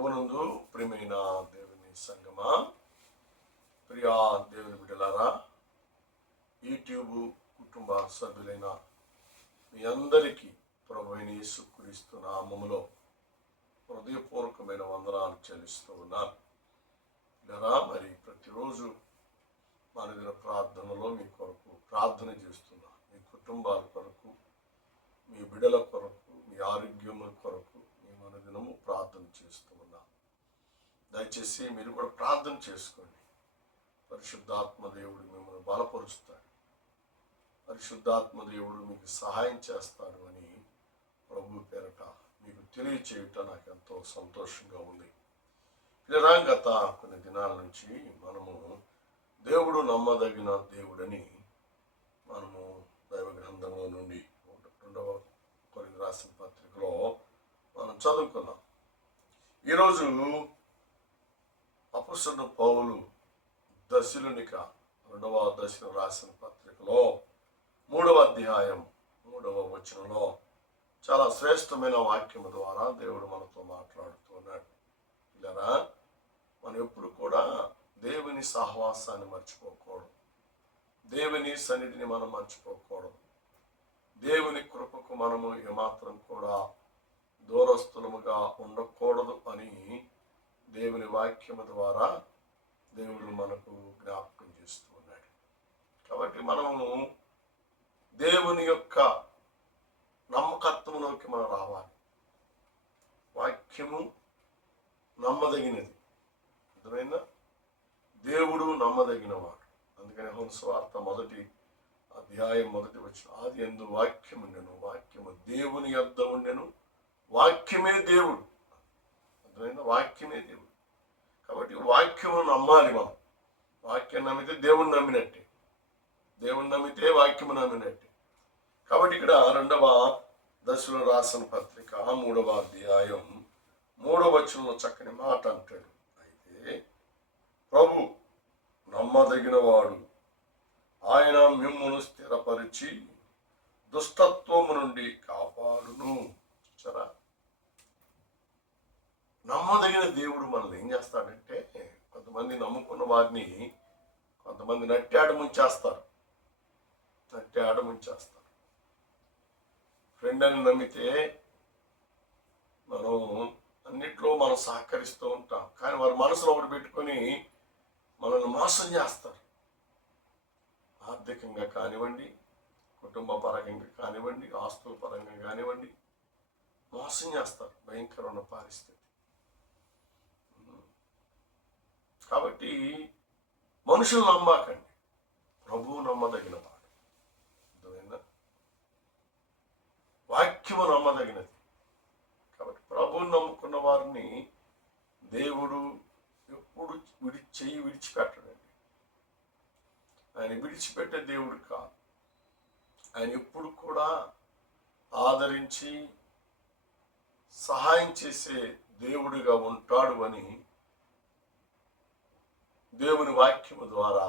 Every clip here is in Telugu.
ప్రభునందు ప్రియమైన దేవుని సంగమా, ప్రియా దేవుని బిడ్డలారా, యూట్యూబ్ కుటుంబ సభ్యులైన మీ అందరికీ ప్రభు అయిన యేసుక్రీస్తు నామములో హృదయపూర్వకమైన వందనాలు చెల్లిస్తూ ఉన్నాను. ఇలా మరి ప్రతిరోజు మన ప్రార్థనలో మీ కొరకు ప్రార్థన చేస్తున్నా. మీ కుటుంబాల కొరకు, మీ బిడ్డల కొరకు, మీ ఆరోగ్యముల కొరకు మీ మనదినము ప్రార్థన చేస్తూ ఉన్నా. దయచేసి మీరు కూడా ప్రార్థన చేసుకోండి. పరిశుద్ధాత్మ దేవుడు మిమ్మల్ని బలపరుస్తాడు, పరిశుద్ధాత్మ దేవుడు మీకు సహాయం చేస్తాడు అని ప్రభు పేరట మీకు తెలియచేయటం నాకు ఎంతో సంతోషంగా ఉంది. ఇలా గత కొన్ని దినాల నుంచి మనము దేవుడు నమ్మదగిన దేవుడని మనము దైవ గ్రంథంలో నుండి 2వ కొరింథీయులకు రాసిన పత్రికలో మనం చదువుకున్నాం. ఈరోజు అపొస్తలుడైన పౌలు దశలోనిక 2వ దశలో రాసిన పత్రికలో 3వ అధ్యాయం 3వ వచనంలో చాలా శ్రేష్టమైన వాక్యం ద్వారా దేవుడు మనతో మాట్లాడుతున్నాడు. ఇలా మనం ఎప్పుడు కూడా దేవుని సహవాసాన్ని మర్చిపోకూడదు, దేవుని సన్నిధిని మనం మర్చిపోకూడదు, దేవుని కృపకు మనము ఏమాత్రం కూడా దూరస్థులముగా ఉండకూడదు అని దేవుని వాక్యము ద్వారా దేవుడు మనకు జ్ఞాపకం చేస్తూ ఉన్నాడు. కాబట్టి మనము దేవుని యొక్క నమ్మకత్వంలోకి మనం రావాలి. వాక్యము నమ్మదగినది, అర్థమైందా? దేవుడు నమ్మదగినవాడు. అందుకని యోహాను సువార్త 1వ అధ్యాయం 1వ వచనం, ఆది యందు వాక్యము ఉండెను, వాక్యము దేవుని యొద్ద ఉండెను, వాక్యమే దేవుడు. అర్థమైందా? వాక్యమే దేవుడు. కాబట్టి వాక్యము నమ్మాలి. మనం వాక్యం నమ్మితే దేవుని నమ్మినట్టే, దేవుని నమ్మితే వాక్యము నమ్మినట్టే. కాబట్టి ఇక్కడ 2వ దశలో రాసిన పత్రిక 3వ అధ్యాయం 3వ వచనంలో చక్కని మాట అంటాడు. అయితే ప్రభు నమ్మదగిన వాడు, ఆయన మిమ్మును స్థిరపరిచి దుష్టత్వము నుండి కాపాడును. చూసారా, నమ్మదగిన దేవుడు మనల్ని ఏం చేస్తాడంటే, కొంతమంది నమ్ముకున్న వారిని కొంతమంది నట్టాడ ముంచేస్తారు. ఫ్రెండ్ అని నమ్మితే మనం అన్నిట్లో మనం సహకరిస్తూ ఉంటాం, కానీ వారి మనసులో ఒకటి పెట్టుకొని మనల్ని మోసం చేస్తారు. ఆర్థికంగా కానివ్వండి, కుటుంబ పరంగా కానివ్వండి, ఆస్తుల పరంగా కానివ్వండి, మోసం చేస్తారు. భయంకరమైన పరిస్థితి. కాబట్టి మనుషులు నమ్మాకండి, ప్రభువు నమ్మదగిన వాడు. అర్థమైందా? వాక్యము నమ్మదగినది. కాబట్టి ప్రభువుని నమ్ముకున్న వారిని దేవుడు ఎప్పుడు విడిచిపెట్టడండి. ఆయన విడిచిపెట్టే దేవుడు కాదు. ఆయన ఎప్పుడు కూడా ఆదరించి సహాయం చేసే దేవుడిగా ఉంటాడు అని దేవుని వాక్యము ద్వారా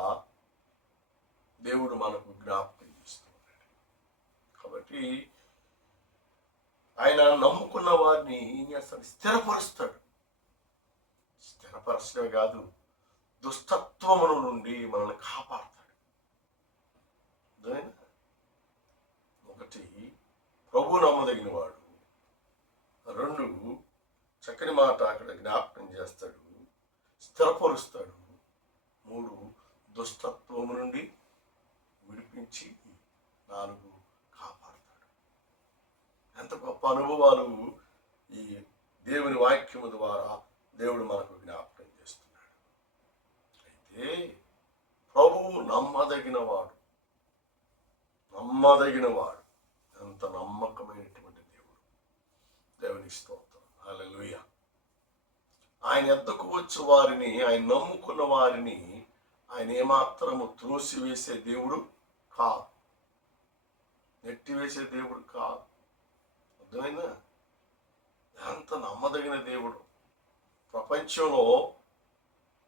దేవుడు మనకు జ్ఞాపకం చేస్తున్నాడు. కాబట్టి ఆయన నమ్ముకున్న వారిని ఏం చేస్తాడు? స్థిరపరుస్తాడు. స్థిరపరచడమే కాదు, దుష్టత్వముల నుండి మనల్ని కాపాడతాడు. ఒకటి, ప్రభు నమ్మదగిన వాడు. 2, చక్కని మాట అక్కడ జ్ఞాపకం చేస్తాడు, స్థిరపరుస్తాడు. 3, దుష్టత్వము నుండి విడిపించి 4, కాపాడతాడు. ఎంత గొప్ప అనుభవాలు ఈ దేవుని వాక్యము ద్వారా దేవుడు మనకు జ్ఞాపకం చేస్తున్నాడు. అయితే ప్రభువు నమ్మదగిన వాడు. ఎంత నమ్మకమైనటువంటి దేవుడు. దేవునికి స్తోత్రం. హల్లెలూయా. ఆయన ఎద్దకు వచ్చే వారిని, ఆయన నమ్ముకున్న వారిని ఆయన ఏమాత్రము త్రోసివేసే దేవుడు కాదు, నెట్టివేసే దేవుడు కాదు. అర్థమైందా? ఎంత నమ్మదగిన దేవుడు. ప్రపంచంలో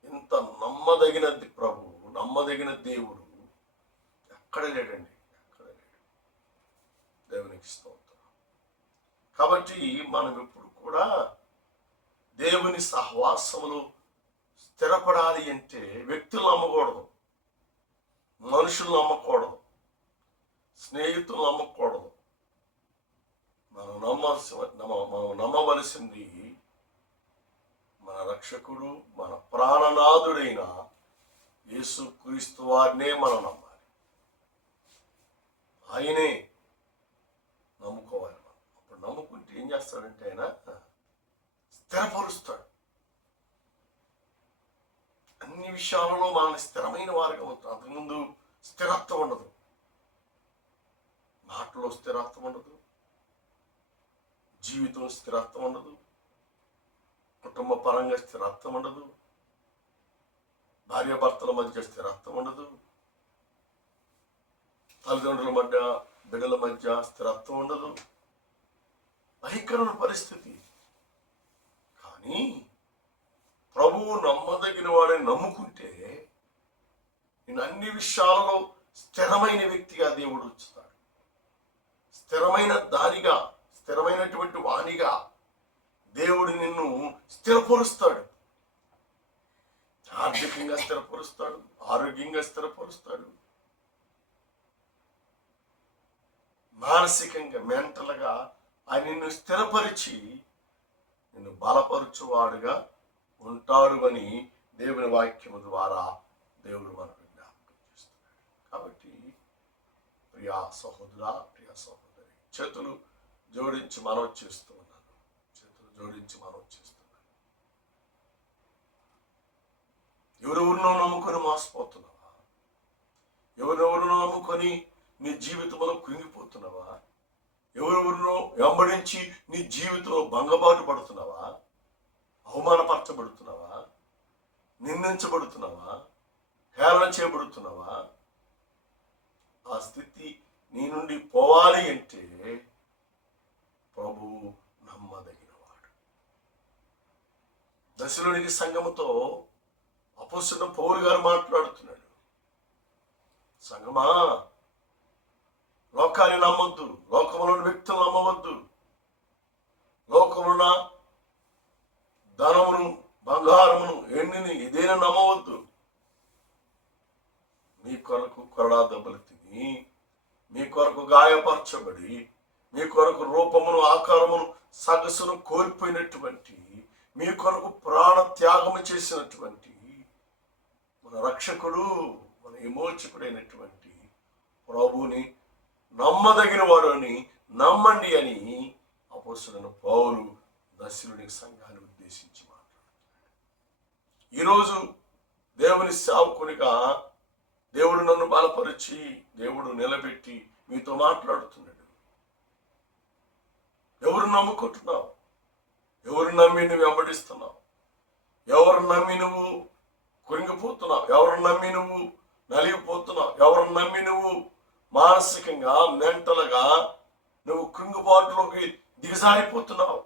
ఇంత నమ్మదగినది ప్రభు, నమ్మదగిన దేవుడు ఎక్కడ లేడండి, ఎక్కడ లేడు. దేవునికి స్తోత్రం. కాబట్టి మనం ఎప్పుడు కూడా దేవుని సహవాసములు స్థిరపడాలి అంటే వ్యక్తులు నమ్మకూడదు, మనుషులు నమ్మకూడదు, స్నేహితులు నమ్మకూడదు. మనం నమ్మవలసింది మన రక్షకుడు, మన ప్రాణనాథుడైన యేసుక్రీస్తు వారినే మనం నమ్మాలి. ఆయనే నమ్ముకోవాలి. మనం అప్పుడు నమ్ముకుంటే ఏం చేస్తాడంటే ఆయన స్థిరపరుస్తాడు. అన్ని విషయాలలో మనల్ని స్థిరమైన వారిగా ఉంటాం. అంతకుముందు స్థిరత్వం ఉండదు, మాటలో స్థిరత్వం ఉండదు, జీవితం స్థిరత్వం ఉండదు, కుటుంబ పరంగా స్థిరత్వం ఉండదు, భార్యాభర్తల మధ్య స్థిరత్వం ఉండదు, తల్లిదండ్రుల మధ్య బిడ్డల మధ్య స్థిరత్వం ఉండదు. భయంకరమైన పరిస్థితి. కానీ ప్రభువు నమ్మదగిన వాడిని నమ్ముకుంటే నేను అన్ని విషయాలలో స్థిరమైన వ్యక్తిగా దేవుడు ఉంచుతాడు. స్థిరమైన దానిగా, స్థిరమైనటువంటి వాణిగా దేవుడు నిన్ను స్థిరపరుస్తాడు. ఆర్థికంగా స్థిరపరుస్తాడు, ఆరోగ్యంగా స్థిరపరుస్తాడు, మానసికంగా మెంటల్గా ఆయన నిన్ను స్థిరపరిచి నిన్ను బలపరచువాడుగా ఉంటాడు అని దేవుని వాక్యము ద్వారా దేవుడు మనకు జ్ఞాపకం చేస్తున్నాడు. కాబట్టి ప్రియా సహోదరా, ప్రియా సహోదరి, చేతులు జోడించి మనవి చేస్తూ ఉన్నాను. చేతులు జోడించి మనవి చేస్తున్నాను. ఎవరెవరినో నమ్ముకొని మోసపోతున్నావా? ఎవరెవరినో నమ్ముకొని నీ జీవితంలో కృంగిపోతున్నావా? ఎవరెవరినో వెంబడించి నీ జీవితంలో భంగపాటు పడుతున్నావా? అవమానపరచబడుతున్నావా? నిందించబడుతున్నావా? హేళన చేయబడుతున్నావా? ఆ స్థితి నీ నుండి పోవాలి అంటే ప్రభువు నమ్మదగినవాడు. దశలోనికి సంఘముతో అపోస్తలుడైన పౌలు గారు మాట్లాడుతున్నాడు. సంఘమా, లోకాన్ని నమ్మొద్దు, లోకములోని వ్యక్తులు నమ్మవద్దు, లోకమున ధనమును, బంగారమును, ఎండిని ఏదైనా నమ్మవద్దు. మీ కొరకు కొరడా దెబ్బలు తిని, మీ కొరకు గాయపరచబడి, మీ కొరకు రూపమును, ఆకారమును, సగసును కోల్పోయినటువంటి, మీ కొరకు ప్రాణ త్యాగము చేసినటువంటి మన రక్షకుడు, మన విమోచకుడైనటువంటి ప్రభువుని నమ్మదగిన వాడు అని నమ్మండి అని అపోస్తలుడైన పౌలు దశలోనికి సంఘాన్ని ఉద్దేశించి మాట్లాడుతున్నాడు. ఈరోజు దేవుని సేవకునిగా దేవుడు నన్ను బలపరిచి, దేవుడు నిలబెట్టి మీతో మాట్లాడుతున్నాడు. ఎవరు నమ్ముకుంటున్నావు? ఎవరు నమ్మి నువ్వు వెంబడిస్తున్నావు? ఎవరు నమ్మి నువ్వు కురింగిపోతున్నావు? ఎవరు నమ్మి నువ్వు నలిగిపోతున్నావు? ఎవరు నమ్మి నువ్వు మానసికంగా, మెంటల్గా నువ్వు కృంగుబాటులోకి దిగజారిపోతున్నావు?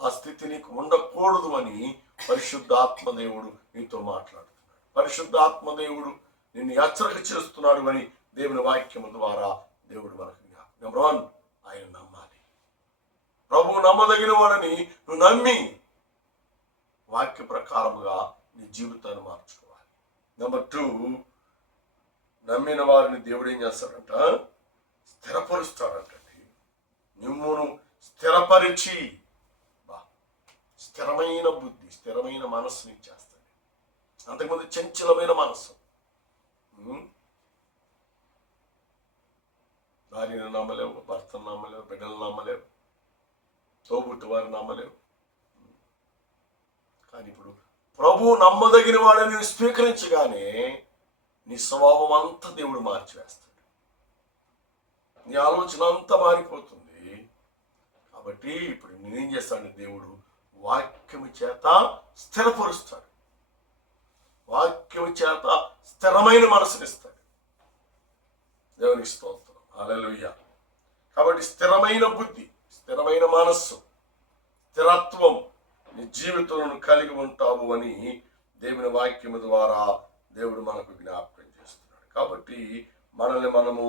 ఆ స్థితి నీకు ఉండకూడదు అని పరిశుద్ధాత్మదేవుడు నీతో మాట్లాడుతున్నాడు. పరిశుద్ధాత్మదేవుడు నిన్ను హెచ్చరిక చేస్తున్నాడు అని దేవుని వాక్యము ద్వారా దేవుడు మనకు నెంబర్ 1 ఆయన నమ్మాలి. ప్రభువు నమ్మదగిన వాడని నువ్వు నమ్మి వాక్య ప్రకారముగా నీ జీవితాన్ని మార్చుకోవాలి. నెంబర్ 2, నమ్మిన వారిని దేవుడు ఏం చేస్తాడంట? స్థిరపరుస్తాడంటండి. మిమ్మును స్థిరపరిచి స్థిరమైన బుద్ధి, స్థిరమైన మనస్సుని ఇచ్చేస్తాడు. అంతకుముందు చంచలమైన మనస్సు, భార్యను నమ్మలేవు, భర్తను నమ్మలేవు, బిడ్డలు నమ్మలేవు, తోబుట్టు వారిని నమ్మలేవు. కానీ ఇప్పుడు ప్రభు నమ్మదగిన వాడని స్వీకరించగానే నీ స్వభావం అంతా దేవుడు మార్చివేస్తాడు. నీ ఆలోచన అంతా మారిపోతుంది. కాబట్టి ఇప్పుడు నేనేం చేస్తాను? దేవుడు వాక్యము చేత స్థిరపరుస్తాడు. వాక్యము చేత స్థిరమైన మనసునిస్తాడు. దేవునికి స్తోత్రం, హల్లెలూయా. కాబట్టి స్థిరమైన బుద్ధి, స్థిరమైన మనస్సు, స్థిరత్వం నీ జీవితంలో కలిగి ఉంటావు అని దేవుని వాక్యము ద్వారా దేవుడు మనకు జ్ఞాపకం చేస్తున్నాడు. కాబట్టి మనల్ని మనము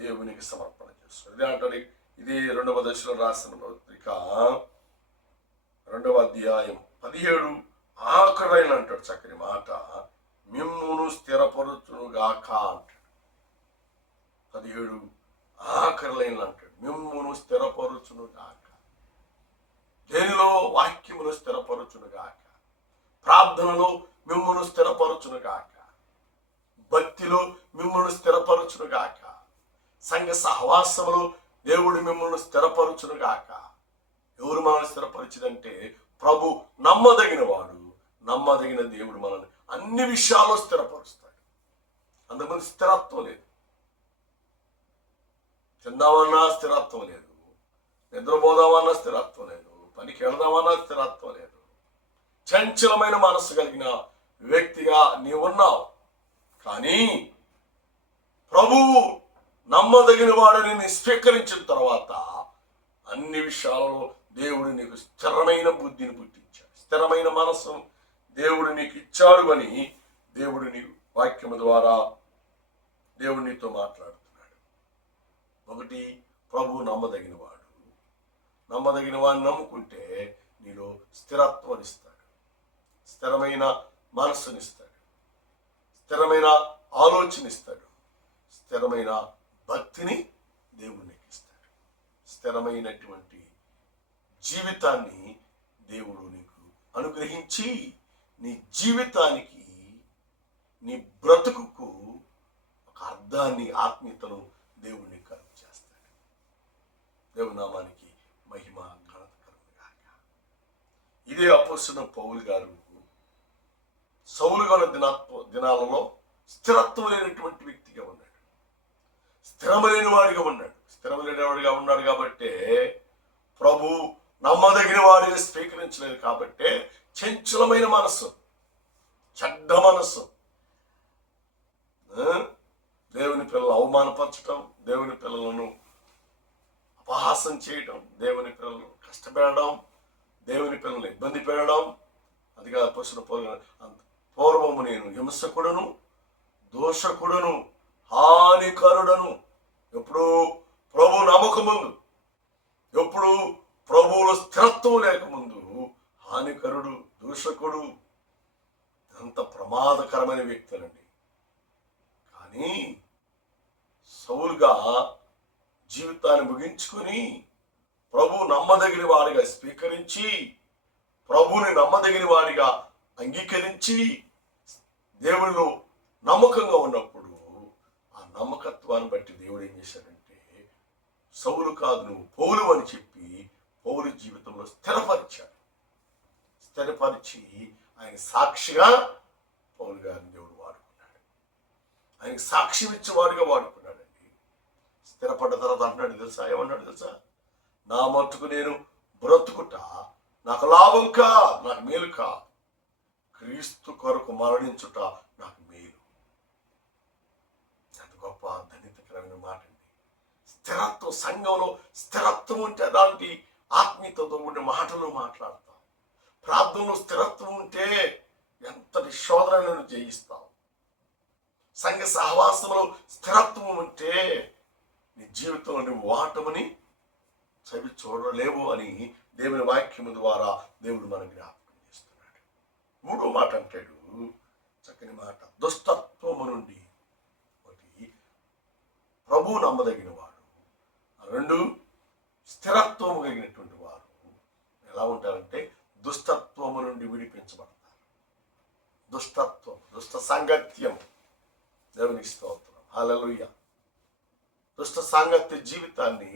దేవునికి సమర్పణ చేస్తున్నాం. ఇదే అంటాడు, ఇది 2వ దశలో రాసిన పత్రిక 2వ అధ్యాయం 17 ఆఖరైన అంటాడు చక్కని మాట, మిమ్మును స్థిరపరచును గాక అంటాడు. 17 ఆఖరైన అంటాడు, మిమ్మును స్థిరపరచును గాక. దేనిలో? వాక్యమును స్థిరపరచును గాక, ప్రార్థనలో మిమ్మును స్థిరపరచును గాక, భక్తిలో మిమ్మును స్థిరపరచును గాక, సంఘ సహవాసములో దేవుడు మిమ్మల్ని స్థిరపరచును గాక. ఎవరు మనల్ని స్థిరపరిచిదంటే ప్రభు నమ్మదగిన వాడు, నమ్మదగిన దేవుడు మనల్ని అన్ని విషయాల్లో స్థిరపరుస్తాడు. అందుకని స్థిరత్వం లేదు. తిందామన్నా స్థిరత్వం లేదు, నిద్రపోదామన్నా స్థిరత్వం లేదు, పనికి వెళదామన్నా స్థిరత్వం లేదు. చంచలమైన మనస్సు కలిగిన వ్యక్తిగా నీవున్నావు. కానీ ప్రభువు నమ్మదగిన వాడిని స్వీకరించిన తర్వాత అన్ని విషయాలలో దేవుడు నీకు స్థిరమైన బుద్ధిని పుట్టించాడు, స్థిరమైన మనస్సు దేవుడు నీకు ఇచ్చాడు అని దేవుడు నీ వాక్యము ద్వారా దేవుడు నీతో మాట్లాడుతున్నాడు. ఒకటి, ప్రభు నమ్మదగిన వాడు. నమ్మదగిన వాడిని నమ్ముకుంటే నీలో స్థిరత్వాన్ని ఇస్తాడు, స్థిరమైన మనస్సునిస్తాడు, స్థిరమైన ఆలోచన ఇస్తాడు, స్థిరమైన భక్తిని దేవుడు నీకు ఇస్తాడు, స్థిరమైనటువంటి జీవితాన్ని దేవుడు నీకు అనుగ్రహించి నీ జీవితానికి, నీ బ్రతుకుకు ఒక అర్థాన్ని, ఆత్మీయతను దేవుడు నీకు కలుగు చేస్తాడు. దేవుని నామానికి మహిమ ఘనత కలుగును గాక. ఇదే అపోస్తలుడైన పౌలు గారు సౌలు గారి దినాలలో స్థిరత్వం లేనటువంటి వ్యక్తిగా ఉన్నాడు, స్థిరమైన వాడిగా ఉన్నాడు. స్థిరమైన వాడిగా ఉన్నాడు కాబట్టే ప్రభు నమ్మదగిన వాడిగా స్వీకరించలేదు. కాబట్టే చంచలమైన మనస్సు, చెడ్డ మనస్సు, దేవుని పిల్లలను అవమానపరచడం, దేవుని పిల్లలను అపహాసం చేయడం, దేవుని పిల్లలను కష్టపెట్టడం, దేవుని పిల్లలను ఇబ్బంది పెట్టడం. అదిగా పూర్వము నేను హింసకుడను, దోషకుడను, హానికరుడను. ఎప్పుడు ప్రభు నమ్మకముందు, ఎప్పుడు ప్రభువులో స్థిరత్వం లేకముందు హానికరుడు, దూషకుడు, అంత ప్రమాదకరమైన వ్యక్తులండి. కానీ సౌలుగా జీవితాన్ని ముగించుకొని ప్రభు నమ్మదగిన వాడిగా స్వీకరించి, ప్రభుని నమ్మదగిన వాడిగా అంగీకరించి దేవుళ్ళు నమ్మకంగా ఉన్నప్పుడు ఆ నమ్మకత్వాన్ని బట్టి దేవుడు ఏం చేశాడంటే, సౌలు కాదు నువ్వు పౌలు అని చెప్పి పౌలు జీవితంలో స్థిరపరిచాడు. స్థిరపరిచి ఆయన సాక్షిగా పౌలు గారిని దేవుడు వాడుకున్నాడు. ఆయన సాక్ష్యం ఇచ్చేవాడుగా వాడుకున్నాడండి. స్థిరపడ్డ తర్వాత అంటున్నాడు తెలుసా, ఏమన్నాడు తెలుసా, నా మట్టుకు నేను బ్రతుకుట నాకు లాభం కా, నాకు మేలు కా, క్రీస్తు కొరకు మరణించుట నాకు మేలు. ఎంత గొప్ప ధన్యతకరమైన మాట అండి. స్థిరత్వం, సంఘంలో స్థిరత్వం ఉంటే అలాంటి ఆత్మీయతతో ఉండే మాటలు మాట్లాడతాం. ప్రార్థనలో స్థిరత్వం ఉంటే ఎంతటి శోధనలను జయిస్తాం. సంఘ సహవాసంలో స్థిరత్వం ఉంటే నీ జీవితంలో నువ్వు వాటమని చవి చూడలేవు అని దేవుని వాక్యము ద్వారా దేవుడు మనకు జ్ఞాపకం చేస్తున్నాడు. మూడో మాట అంటాడు, చక్కని మాట, దుష్టత్వము నుండి. ఒకటి, ప్రభు నమ్మదగిన వాడు. రెండు, స్థిరత్వము కలిగినటువంటి వారు ఎలా ఉంటారంటే దుష్టత్వము నుండి విడిపించబడతారు. దుష్టత్వం, దుష్ట సాంగత్యం, దేవునికి స్తోత్రం, హల్లెలూయా. దుష్ట సాంగత్య జీవితాన్ని